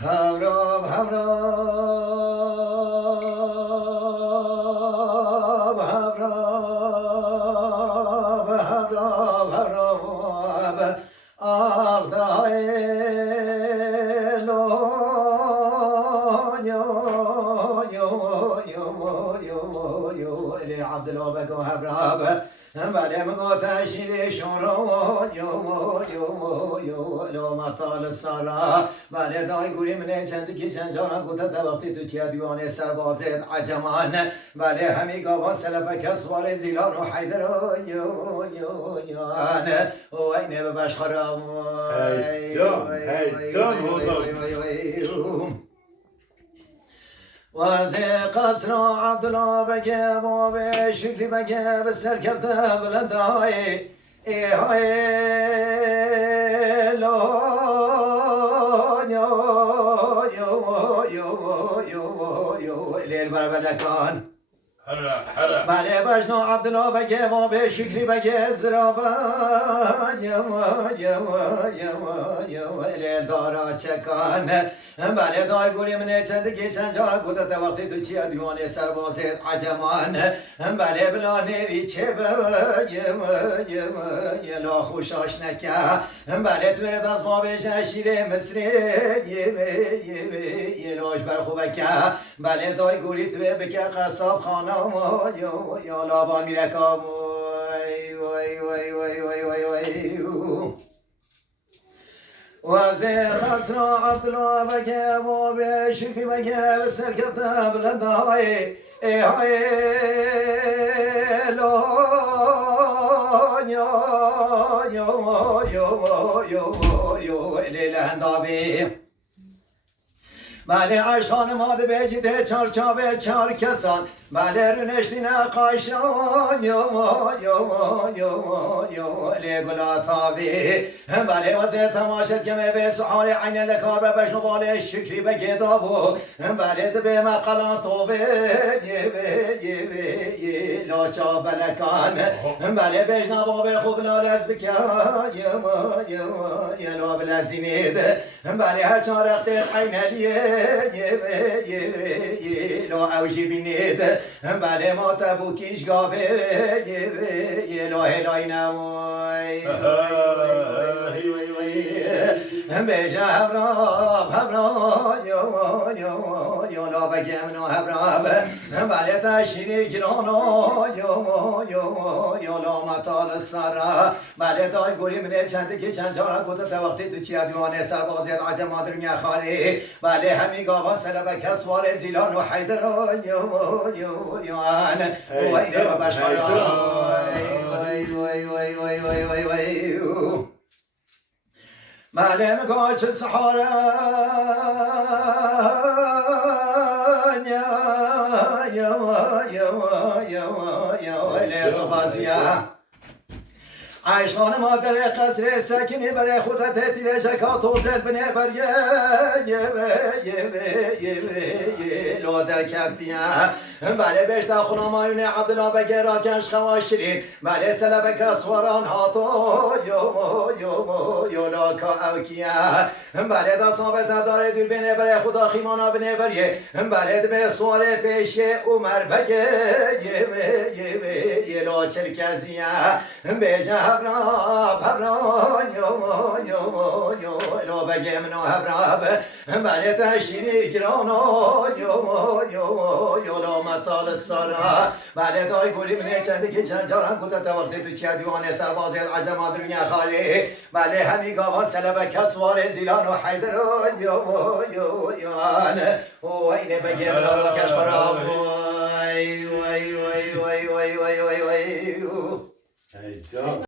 همراه همراه همراه همراه همراه آغدای عبد الله بگو همراه بله مگو تشیری شورو یو لو مطال سالا بله دای گوری منه چندی چند جانا گوده تا وقتی تو چیه دیوانه سربازت عجمان بله همی گاوان سلفه کسوار زیلان و حیدر یان و اینه به بشخرام ای جان وزي قصر عبد الله بقى بابي شكري بقى بالسركب بلنداي اي هاي لو يو الليل بربلكان هلا بله بجنا عبد الله بقى بابي شكري بقى زرابان يو الليل دارا چکان بله دای گوری منه چندگی چند جا گوده تا وقتی تو چیه دیوانه سربازت عجمان بله بلا نیری چه یه لا خوشاش نکه بله تو از ما بشه شیر مصری یه لاش بر خوبه که بله دای گوری تو بکه قصاب خانم یا لابا میره کام وزي قصر عبد الله بقى بابي شكري بقى بسرقة بلنداي اي هاي لو يو ليلة هندابي بله عشقان ماده بجیده چار چابه چار کسان بله رنشتین قایشان یو لیگولا تابی بله وزه تماشد کمه به سحال عین لکار بشنو باله شکری بگه دابو بله دبه مقلان توبه لاچا بلکان بله بجنا بابه خوب لالز بکن یه لاب لزینید بله هچان رخت عین لیه لو اوجی بینید بله ما تبوکیش گاوه لو هلای نموی بجا همراه یو لا بگم نو همراه بله تشیری گرانو یو لا مطال سرا بله دای گوری منه چنده که چند جارا گوده تا وقتی تو چیه دیوانه سربازیت عجم مادر میخاری بله همی گاوان سلبه کسوار زیلان و حیدر یوان و اینه و بشخارا بله مگا چه سحارا یا صبازیه عشقان مادر قصر سکنی برای خودت تیره شکا توزد بنه بر یه لو در کفتیه بله بشت خونم آیون عبدالله بگه را کنش خواشرین بله سلب کسواران هاتو یو لاکا اوکیه بله دا صابت داره دور بینه برای خدا خیمانا بنه بریه بله به سوال پیش عمر بگه یه لا چرکزیه بجه هبرا یو لو بگه منو هبرا بله تشیری گرانو یو لا مطال سارا بله دای گوری منه چنده که چند جارم گوده تا وقتی تو چیه دیوانه سربازی عجم آدر میه خالی بله همی گاوان سلبه کسوار زیلان و حیدر یوان و اینه بگه منو را کش برام ای جان